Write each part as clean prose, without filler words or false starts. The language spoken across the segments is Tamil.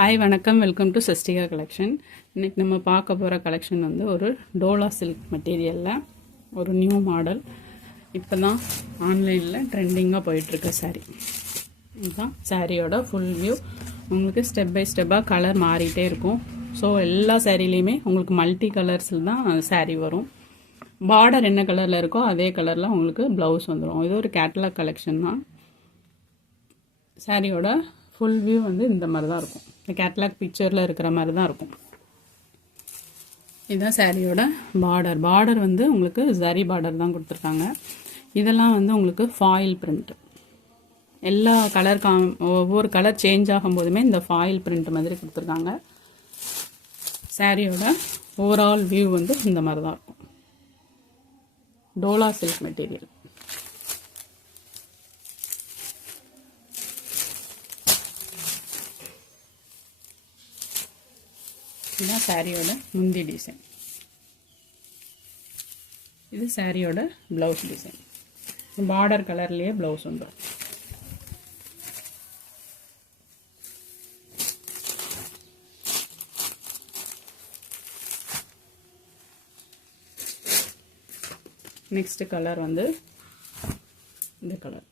ஹாய் வணக்கம், வெல்கம் டு சஸ்டிகா கலெக்ஷன். இன்றைக்கி நம்ம பார்க்க போகிற கலெக்ஷன் வந்து ஒரு டோலா சில்க் மெட்டீரியலில் ஒரு நியூ மாடல். இப்போ தான் ஆன்லைனில் ட்ரெண்டிங்காக போயிட்டுருக்க சாரீ. இதுதான் சாரியோட ஃபுல் வியூ. உங்களுக்கு ஸ்டெப் பை ஸ்டெப்பாக கலர் மாறிட்டே இருக்கும். ஸோ எல்லா சாரிலையுமே உங்களுக்கு மல்டி கலர்ஸில் தான் சாரீ வரும். பார்டர் என்ன கலரில் இருக்கோ அதே கலரில் உங்களுக்கு ப்ளவுஸ் வந்துடும். இது ஒரு கேட்டலாக் கலெக்ஷன் தான். சாரியோட ஃபுல் வியூ வந்து இந்த மாதிரி தான் இருக்கும். இந்த கேட்டலாக் பிக்சரில் இருக்கிற மாதிரி தான் இருக்கும். இதுதான் சாரியோட பார்டர் வந்து உங்களுக்கு ஜரி பார்டர் தான் கொடுத்துருக்காங்க. இதெல்லாம் வந்து உங்களுக்கு ஃபாயில் பிரிண்ட். எல்லா கலர் ஒவ்வொரு கலர் சேஞ்ச் ஆகும்போதுமே இந்த ஃபாயில் பிரிண்ட் மாதிரி கொடுத்துருக்காங்க. சாரியோட ஓவரால் வியூ வந்து இந்த மாதிரி தான் இருக்கும். Dola silk material. இதுதான் சாரியோட முந்தி டிசைன். இது சாரியோட ப்ளவுஸ் டிசைன். பார்டர் கலர்லேயே ப்ளவுஸ் வந்துடும். நெக்ஸ்ட் கலர் வந்து இந்த கலர்.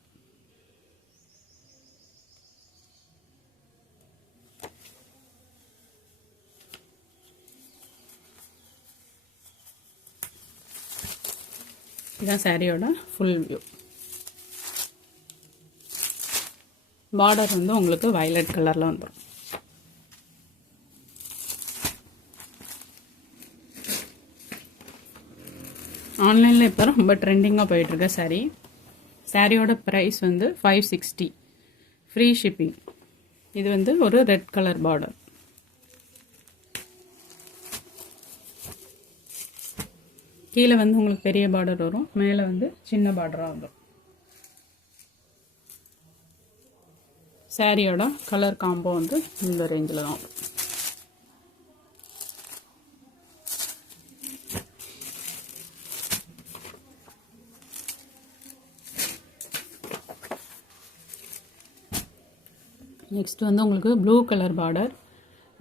இதுதான் சாரியோட ஃபுல் வியூ. பார்டர் வந்து உங்களுக்கு வயலட் கலரில் வந்துடும். ஆன்லைனில் இப்போ ரொம்ப ட்ரெண்டிங்காக போயிட்டுருக்க சாரீ. சாரியோட ப்ரைஸ் வந்து 560, ஃப்ரீ ஷிப்பிங். இது வந்து ஒரு ரெட் கலர் பார்டர். கீழே வந்து உங்களுக்கு பெரிய பார்டர் வரும், மேலே வந்து சின்ன பார்டராக வரும். சாரியோட கலர் காம்போ வந்து இந்த ரேஞ்சில் தான் வரும். நெக்ஸ்ட் வந்து உங்களுக்கு ப்ளூ கலர் பார்டர்.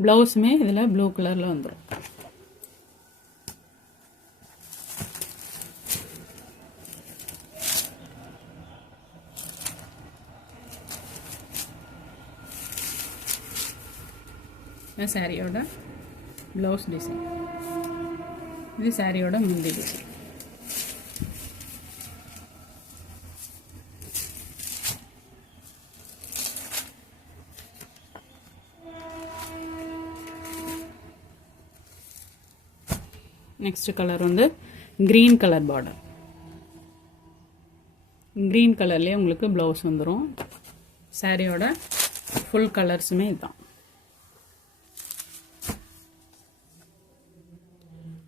ப்ளவுஸுமே இதில் ப்ளூ கலரில் வந்துடும். சாரியோட ப்ளவுஸ் டிசைன். இது சாரியோட முந்தி டிசைன். நெக்ஸ்ட் கலர் வந்து கிரீன் கலர் பார்டர். கிரீன் கலர்லேயே உங்களுக்கு ப்ளவுஸ் வந்துடும். சாரியோட ஃபுல் கலர்ஸுமே இதுதான்.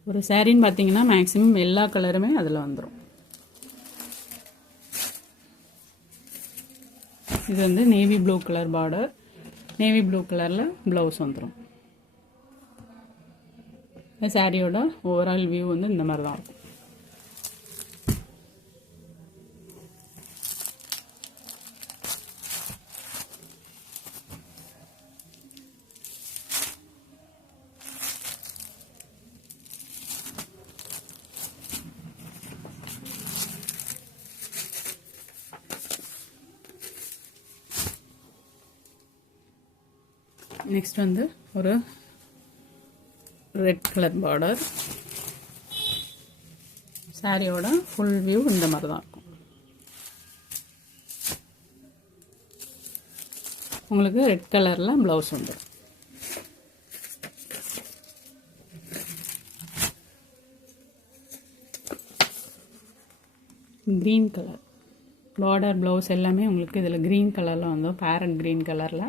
ஒரு சாரின்னு பார்த்தீங்கன்னா மேக்ஸிமம் எல்லா கலருமே அதில் வந்துடும். இது வந்து navy blue colour border. Navy blue கலரில் ப்ளவுஸ் வந்துடும். இந்த சாரியோட ஓவரால் வியூ வந்து இந்த மாதிரி தான் இருக்கும். நெக்ஸ்ட் வந்து ஒரு ரெட் கலர் பார்டர். சாரியோட ஃபுல் வியூ இந்த மாதிரி தான் இருக்கும். உங்களுக்கு ரெட் கலரில் ப்ளவுஸ் வந்துடும். க்ரீன் கலர் பார்டர் ப்ளவுஸ் எல்லாமே உங்களுக்கு இதில் க்ரீன் கலரில் வந்துடும். பேரட் க்ரீன் கலரில்.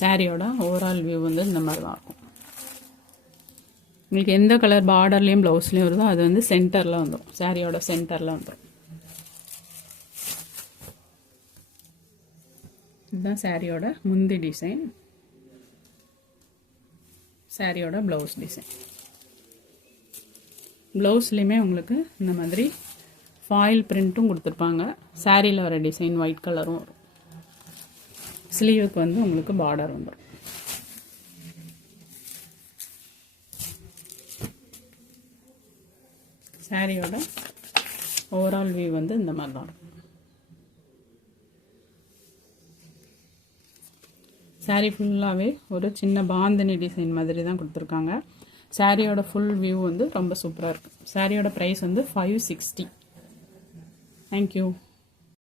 சாரியோட ஓவரால் வியூ வந்து இந்த மாதிரி தான் இருக்கும். உங்களுக்கு எந்த கலர் பார்டர்லேயும் ப்ளவுஸ்லேயும் வருதோ அது வந்து சென்டரில் வந்துடும். சாரியோட சென்டரில் வந்துடும். இதுதான் சாரியோட முந்தி டிசைன். சாரியோட ப்ளவுஸ் டிசைன். ப்ளவுஸ்லேயுமே உங்களுக்கு இந்த மாதிரி ஃபாயில் பிரிண்ட்டும் கொடுத்துருப்பாங்க. சாரியில் வர டிசைன் ஒயிட் கலரும் வரும். ஸ்லீவுக்கு வந்து உங்களுக்கு பார்டர் வந்துடும். சாரியோட ஓவரால் வியூ வந்து இந்த மாதிரி தான் இருக்கும். சாரி ஃபுல்லாகவே ஒரு சின்ன பாந்தினி டிசைன் மாதிரி தான் கொடுத்துருக்காங்க. சாரியோட ஃபுல் வியூ வந்து ரொம்ப சூப்பராக இருக்கும். சாரியோட ப்ரைஸ் வந்து 560. தேங்க்யூ.